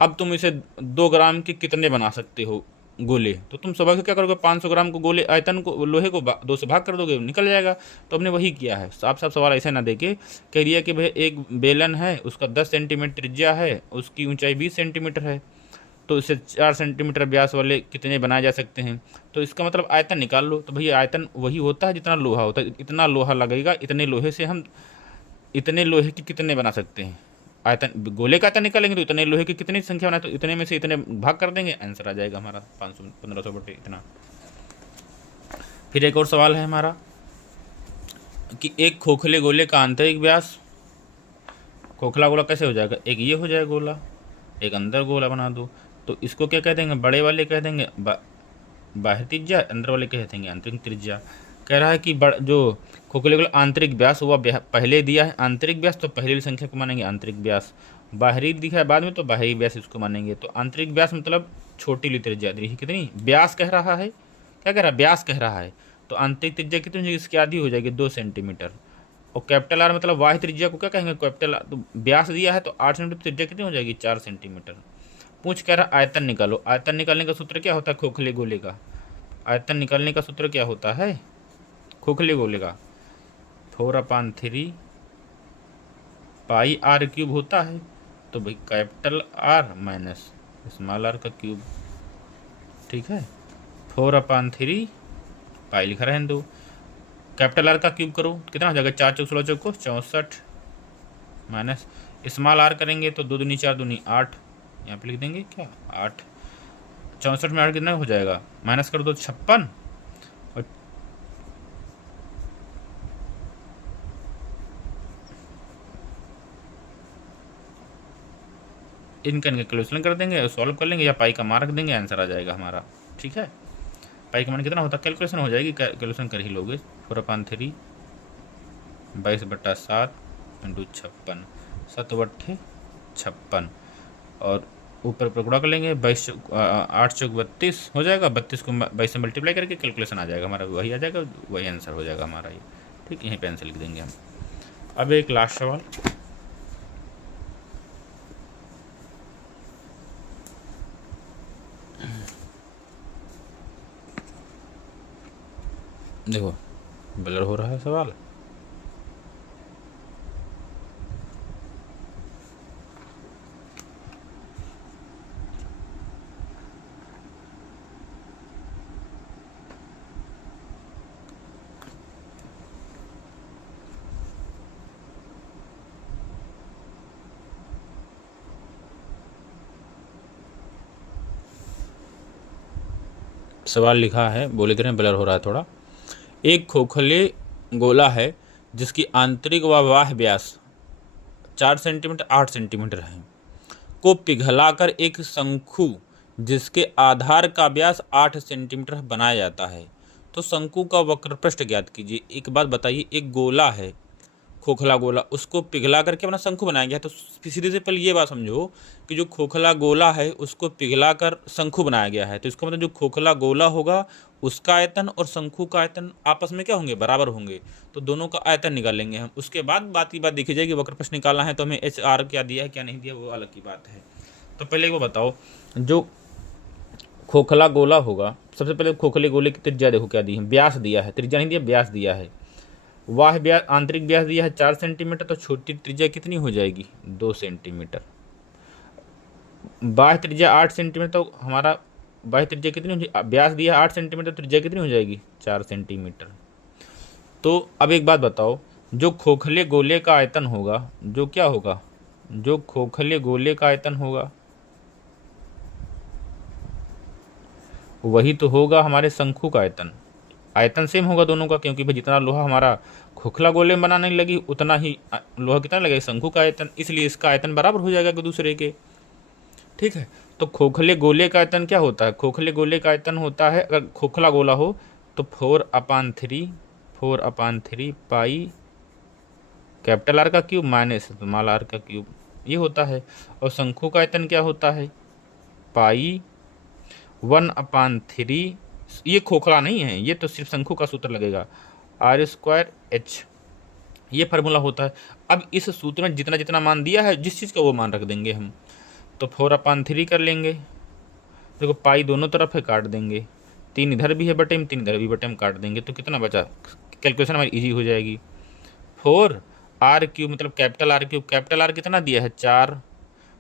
अब तुम इसे 2 ग्राम के कितने बना सकते हो गोले। तो तुम सुबह से क्या करोगे, 500 ग्राम को गोले, आयतन को, लोहे को 2 से भाग कर दोगे, निकल जाएगा। तो हमने वही किया है, साफ साफ सवाल ऐसे ना देके कह दिया कि भाई एक बेलन है, उसका 10 सेंटीमीटर त्रिज्या है, उसकी ऊंचाई 20 सेंटीमीटर है, तो इससे 4 सेंटीमीटर व्यास वाले कितने बनाए जा सकते हैं। तो इसका मतलब आयतन निकाल लो। तो भैया आयतन वही होता है जितना लोहा होता है, इतना लोहा लगेगा, इतने लोहे से हम इतने लोहे के कितने बना सकते हैं। आयतन, गोले का आयतन निकालेंगे तो इतने लोहे की कितनी संख्या बनाए, तो इतने में से इतने भाग कर देंगे, आंसर आ जाएगा हमारा 1500 इतना। फिर एक और सवाल है हमारा कि एक खोखले गोले का आंतरिक व्यास, खोखला गोला कैसे हो जाएगा, एक ये हो जाएगा गोला, एक अंदर गोला बना दो, तो इसको क्या कह देंगे, बड़े वाले कह देंगे बाह्य त्रिज्या, अंदर वाले कह देंगे आंतरिक त्रिज्या। कह रहा है कि जो खोखले गोले आंतरिक व्यास हुआ पहले दिया है आंतरिक व्यास, तो पहले संख्या को मानेंगे आंतरिक व्यास, बाहरी दिखा है बाद में तो बाहरी व्यास इसको मानेंगे। तो आंतरिक व्यास मतलब छोटी ली त्रिज्या देखिए कितनी, व्यास कह रहा है, क्या कह रहा है, व्यास कह रहा है, तो आंतरिक त्रिज्या कितनी हो जाएगी, इसकी आधी हो जाएगी 2 सेंटीमीटर। और कैपिटल आर मतलब बाह्य त्रिज्या को क्या कहेंगे, कैपिटल, तो व्यास दिया है तो 8 सेंटीमीटर, त्रिज्या कितनी हो जाएगी 4 सेंटीमीटर। पूछ कह रहा आयतन निकालो, आयतन निकालने का सूत्र क्या होता है खोखले गोले का, आयतन निकालने का सूत्र क्या होता है खोखले गोले का, 4/3 πr³ होता है। तो भाई capital R minus small R का क्यूब, ठीक है। 4/3 पाई लिखा रहने दो। कैपिटल आर का क्यूब करो कितना हो जाएगा, 4 चौक 16 चौक को 64 माइनस स्मॉल आर करेंगे तो 2 दूनी 4 दूनी 8, यहाँ पे लिख देंगे क्या 8, 64 में 8 कितना हो जाएगा, माइनस कर दो 56 और इनका कैलकुलेशन कर देंगे, सॉल्व कर लेंगे या पाई का मान रख देंगे, आंसर आ जाएगा हमारा। ठीक है, पाई का मान कितना होता है कैलकुलेशन हो जाएगी, कैलकुलेशन कर ही लोगे। 4/3 22/7 इंटू 56, 7/56 और ऊपर गुणा कर लेंगे 22 8 चौक 32 हो जाएगा, 32 को 22 से मल्टीप्लाई करके कैलकुलेशन आ जाएगा हमारा, वही आ जाएगा, वही आंसर हो जाएगा हमारा ये। ठीक, यहीं पे आंसर लिख देंगे हम। अब एक लास्ट सवाल, देखो ब्लर हो रहा है सवाल। सवाल लिखा है, बोले करें ब्लर हो रहा है थोड़ा। एक खोखले गोला है जिसकी आंतरिक व बाह्य व्यास 4 सेंटीमीटर 8 सेंटीमीटर है को पिघलाकर एक शंकु जिसके आधार का व्यास 8 सेंटीमीटर बनाया जाता है, तो शंकु का वक्रपृष्ठ ज्ञात कीजिए। एक बात बताइए, एक गोला है खोखला गोला, उसको पिघला करके अपना शंकु बनाया गया, तो सीधे से पहले ये बात समझो कि जो खोखला गोला है उसको पिघला कर शंकु बनाया गया है, तो इसका मतलब जो खोखला गोला होगा उसका आयतन और शंकु का आयतन आपस में क्या होंगे, बराबर होंगे, तो दोनों का आयतन निकाल लेंगे हम। उसके बाद बात की बात देखी जाएगी, वक्रपृष्ठ निकालना है तो हमें एच आर क्या दिया है क्या नहीं दिया वो अलग की बात है। तो पहले वो बताओ, जो खोखला गोला होगा, सबसे पहले खोखले गोले की त्रिज्या देखो क्या दी है, व्यास दिया है, त्रिज्या नहीं दिया व्यास दिया है। वाह व्यास आंतरिक व्यास दिया है 4 सेंटीमीटर, तो छोटी त्रिज्या कितनी हो जाएगी 2 सेंटीमीटर। बाह्य त्रिज्या 8 सेंटीमीटर, तो हमारा बाह्य त्रिज्या कितनी हो जाएगी, व्यास दिया 8 सेंटीमीटर, त्रिज्या कितनी हो जाएगी 4 सेंटीमीटर। तो अब एक बात बताओ, जो खोखले गोले का आयतन होगा, जो क्या होगा, जो खोखले गोले का आयतन होगा वही तो होगा हमारे शंकु का आयतन। आयतन सेम होगा दोनों का, क्योंकि भाई जितना लोहा हमारा खोखला गोले में बनाने लगी उतना ही लोहा कितना लगेगा शंकु का आयतन, इसलिए इसका आयतन बराबर हो जाएगा एक दूसरे के। ठीक है, तो खोखले गोले का आयतन क्या होता है, खोखले गोले का आयतन होता है, अगर खोखला गोला हो तो 4/3 पाई कैपिटल आर का क्यूब माइनस स्मॉल आर का क्यूब, ये होता है। और शंकु का आयतन क्या होता है, पाई 1/3, ये खोखला नहीं है, ये तो सिर्फ शंकु का सूत्र लगेगा, r²h, ये फार्मूला होता है। अब इस सूत्र में जितना जितना मान दिया है जिस चीज़ का वो मान रख देंगे हम, तो 4/3 कर लेंगे, देखो पाई दोनों तरफ है काट देंगे, 3 इधर भी है बटे में 3 इधर भी बटे में काट देंगे, तो कितना बचा, कैलकुलेशन हमारी इजी हो जाएगी। 4r³ मतलब capital R cube, capital R कितना दिया है 4,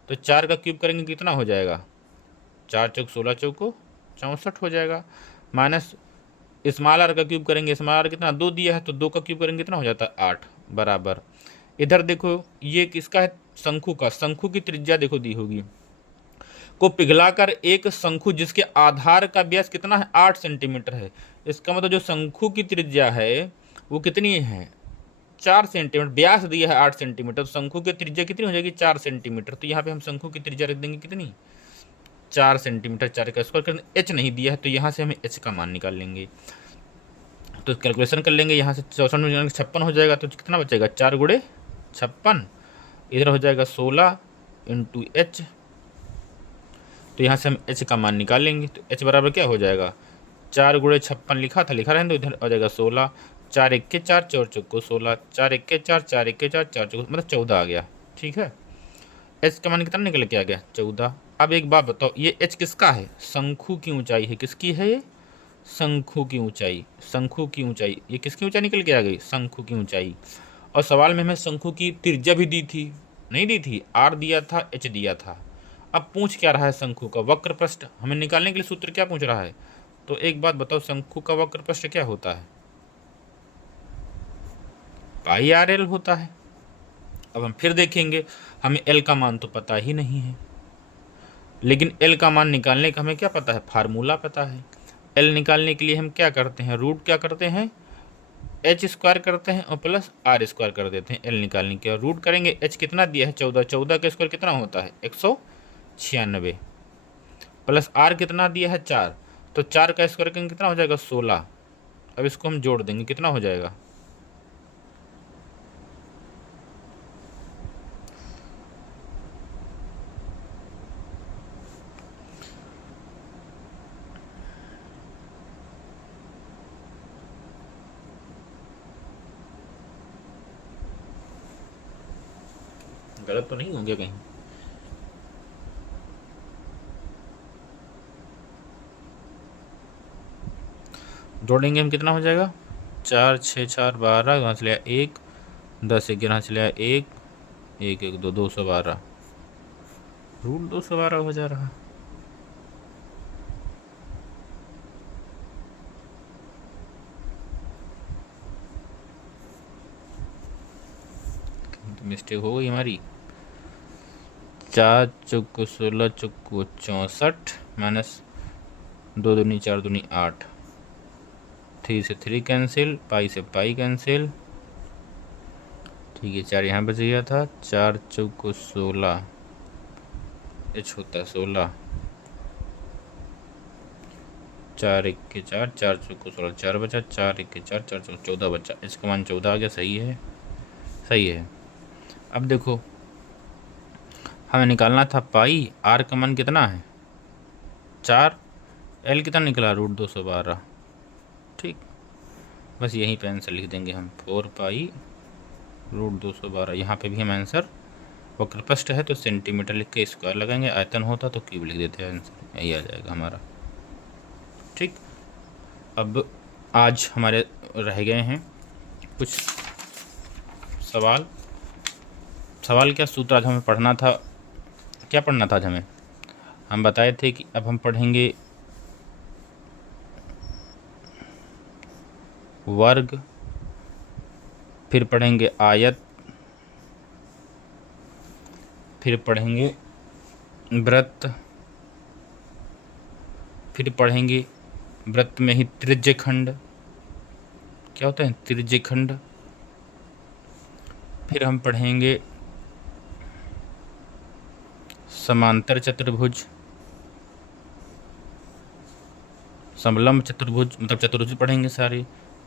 तो 4 का क्यूब करेंगे कितना हो जाएगा, 4 चौक 16 चौक को 64 हो जाएगा, माइनस स्मॉल आर का क्यूब करेंगे, स्मॉल आर कितना 2 दिया है, तो 2 का क्यूब करेंगे कितना हो जाता है 8, बराबर। इधर देखो ये किसका है, शंकु का, शंकु की त्रिज्या देखो दी होगी, को पिघलाकर एक शंकु जिसके आधार का व्यास कितना है 8 सेंटीमीटर है, इसका मतलब जो शंकु की त्रिज्या है वो कितनी है 4 सेंटीमीटर, व्यास दिया है 8 सेंटीमीटर, तो शंकु की त्रिज्या कितनी हो जाएगी 4 सेंटीमीटर, तो यहाँ पे हम शंकु की त्रिज्या रख देंगे कितनी 4 सेंटीमीटर, 4 का स्क्वायर कर, एच नहीं दिया है तो यहाँ से हमें एच का मान निकाल लेंगे, तो कैलकुलेशन कर लेंगे, यहाँ से 64 में 56 हो जाएगा, तो कितना बचेगा 4 गुणे 56, इधर हो जाएगा 16 इंटू एच, तो यहाँ से हम एच का मान निकाल लेंगे, तो एच बराबर क्या हो जाएगा 4 गुणे 56 लिखा था, लिखा रहें तो इधर हो जाएगा 16, 4 1 4 4 चौक को 16, 4 1 4 4 1 4 4 चौक मतलब 14 आ गया। ठीक है, एच का मान कितना निकल के आ गया 14। अब एक बात बताओ, ये एच किसका है, शंकु की ऊंचाई है, किसकी है ये, शंकु की ऊंचाई, शंकु की ऊंचाई, ये किसकी ऊंचाई निकल के आ गई शंकु की ऊंचाई। और सवाल में हमें शंकु की त्रिज्या भी दी थी, नहीं दी थी, आर दिया था एच दिया था, अब पूछ क्या रहा है शंकु का वक्र पृष्ठ, हमें निकालने के लिए सूत्र क्या पूछ रहा है। तो एक बात बताओ, शंकु का वक्र पृष्ठ क्या होता है, पाई आर एल होता है। अब हम फिर देखेंगे, हमें एल का मान तो पता ही नहीं है, लेकिन एल का मान निकालने का हमें क्या पता है, फार्मूला पता है। एल निकालने के लिए हम क्या करते हैं, रूट क्या करते हैं, एच स्क्वायर करते हैं और प्लस आर स्क्वायर कर देते हैं। एल निकालने के रूट करेंगे, एच कितना दिया है 14, 14 का स्क्वायर कितना होता है 196, प्लस आर कितना दिया है 4, तो 4 का स्क्वायर करेंगे कितना हो जाएगा 16। अब इसको हम जोड़ देंगे, कितना हो जाएगा, गलत तो नहीं होंगे कहीं। जोड़ेंगे हम, कितना हो जाएगा 4 6 4 12, यहाँ से लिया 1, 10 1 यहाँ से लिया 1 1 1 2 212, रूट 212 हो जा रहा। तो मिस्टेक हो गई हमारी। 4 चौको 16 चौको 64 माइनस 2 दूनी 4 दूनी 8, 3 से 3 कैंसिल, पाई से पाई कैंसिल, ठीक है 4 यहाँ बच गया था। 4 चौको 16, एच होता है 16, 4 1 के 4, 4 चौको 16, 4 बचा, 4 1 के 4, 4 चौको 14 बचा, इसका मान 14 आ गया, सही है सही है। अब देखो हमें निकालना था पाई, आर का मान कितना है 4, एल कितना निकला रूट 212, ठीक, बस यहीं पे आंसर लिख देंगे हम 4 पाई रूट 212। यहाँ पे भी हम आंसर, वक्र पृष्ठ है तो सेंटीमीटर लिख के स्क्वायर लगाएंगे, आयतन होता तो क्यूब लिख देते हैं, आंसर यही आ जाएगा हमारा, ठीक। अब आज हमारे रह गए हैं कुछ सवाल। सवाल क्या, सूत्र आज हमें पढ़ना था, क्या पढ़ना था आज हमें, हम बताए थे कि अब हम पढ़ेंगे वर्ग, फिर पढ़ेंगे आयत, फिर पढ़ेंगे वृत्त, फिर पढ़ेंगे वृत्त में ही त्रिज्यखंड, क्या होता है त्रिज्यखंड, फिर हम पढ़ेंगे समांतर चतुर्भुज, समलंब चतुर्भुज, मतलब चतुर्भुज पढ़ेंगे सारे,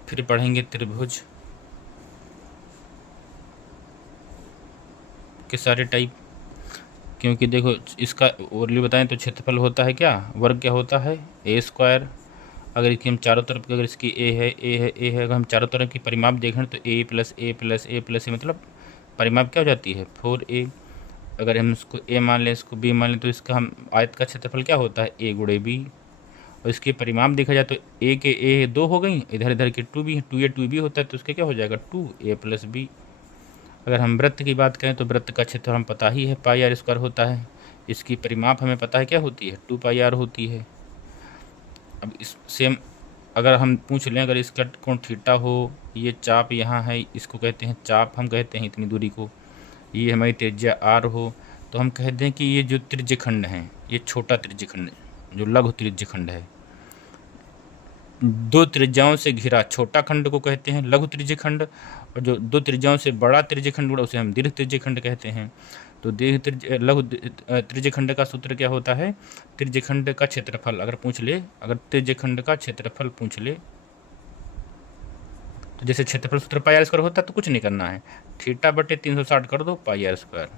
फिर पढ़ेंगे त्रिभुज के सारे टाइप। क्योंकि देखो इसका ओरली बताएं तो क्षेत्रफल होता है क्या, वर्ग क्या होता है ए स्क्वायर, अगर इसकी हम चारों तरफ, अगर इसकी ए है ए है ए है, अगर हम चारों तरफ की परिमाप देखें तो ए प्लस ए प्लस ए प्लस ए, मतलब परिमाप क्या हो जाती है 4a। अगर हम इसको ए मान लें, इसको बी मान लें, तो इसका हम आयत का क्षेत्रफल क्या होता है ए गुणे बी, और इसके परिमाप देखा जाए तो ए के ए 2 हो गई, इधर इधर के 2 भी, 2a 2b होता है, तो उसके क्या हो जाएगा 2a प्लस बी। अगर हम वृत्त की बात करें तो वृत्त का क्षेत्र हम पता ही है पाई आर स्क्वायर होता है, इसकी परिमाप हमें पता है क्या होती है 2 पाई आर होती है। अब इस सेम अगर हम पूछ लें, अगर इसका कोण थीटा हो, ये चाप यहाँ है, इसको कहते हैं चाप, हम कहते हैं इतनी दूरी को, ये हमारी त्रिज्या आर हो, तो हम कहते हैं कि ये जो त्रिज्यखंड है, ये छोटा त्रिज्यखंड जो लघु त्रिज्यखंड है, 2 त्रिज्याओं से घिरा छोटा खंड को कहते हैं लघु त्रिज्यखंड, और जो 2 त्रिज्याओं से बड़ा त्रिज्यखंड बड़ा उसे हम दीर्घ त्रिज्यखंड कहते हैं। तो लघु त्रिज्यखंड का सूत्र क्या होता है, त्रिज्यखंड का क्षेत्रफल अगर पूछ ले, अगर त्रिज्यखंड का क्षेत्रफल पूछ ले, तो जैसे क्षेत्रफल सूत्र पाई आर स्क्वायर होता है तो कुछ नहीं करना है, थीटा बटे 360 कर दो पाई आर स्क्वायर।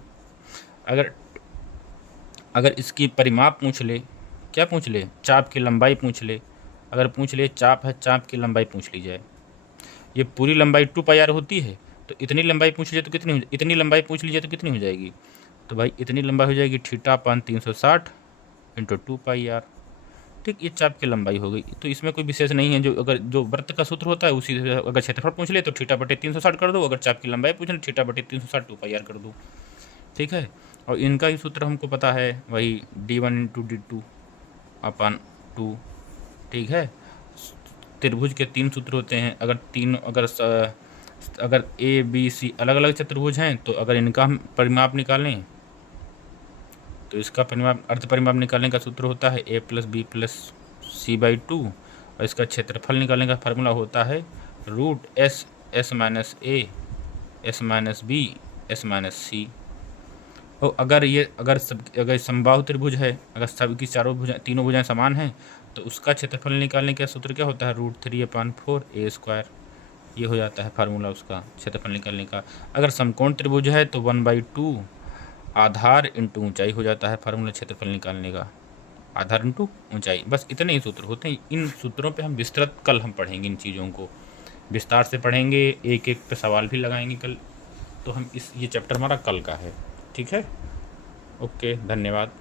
अगर इसकी परिमाप पूछ ले, क्या पूछ ले, चाप की लंबाई पूछ ले, अगर पूछ ले चाप है, चाप की लंबाई पूछ ली जाए, ये पूरी लंबाई 2 पाई आर होती है, तो इतनी लंबाई पूछ लीजिए तो कितनी, इतनी लंबाई पूछ लीजिए तो कितनी हो जाएगी, तो भाई इतनी लंबाई हो जाएगी theta upon 360 into 2 pi R, ठीक, ये चाप की लंबाई हो गई। तो इसमें कोई विशेष नहीं है, जो अगर जो वृत्त का सूत्र होता है उसी से, अगर क्षेत्रफल पूछ ले तो थीटा बटे 360 कर दो, अगर चाप की लंबाई पूछ ले थीटा बटे 360 2 पाई आर कर दो, ठीक है। और इनका ही सूत्र हमको पता है, वही d1 × d2/2। ठीक है। त्रिभुज के 3 सूत्र होते हैं। अगर ए बी सी अलग अलग चतुर्भुज हैं तो अगर इनका हम परिमाप निकालें तो इसका परिमाप अर्ध परिमाप निकालने का सूत्र होता है a + b + c/2 और इसका क्षेत्रफल निकालने का फार्मूला होता है √s s - a s - b s - c। और अगर समबाहु त्रिभुज है, अगर सबकी तीनों भुजाएं समान हैं तो उसका क्षेत्रफल निकालने का सूत्र क्या होता है √3/4 a²। ये हो जाता है फार्मूला उसका क्षेत्रफल निकालने का। अगर समकोण त्रिभुज है तो 1/2 आधार इंटू ऊंचाई हो जाता है फार्मूला क्षेत्रफल निकालने का, आधार इंटू ऊंचाई। बस इतने ही सूत्र होते हैं। इन सूत्रों पे हम विस्तृत कल हम पढ़ेंगे, इन चीज़ों को विस्तार से पढ़ेंगे, एक एक पे सवाल भी लगाएंगे कल। तो हम ये चैप्टर हमारा कल का है। ठीक है, ओके, धन्यवाद।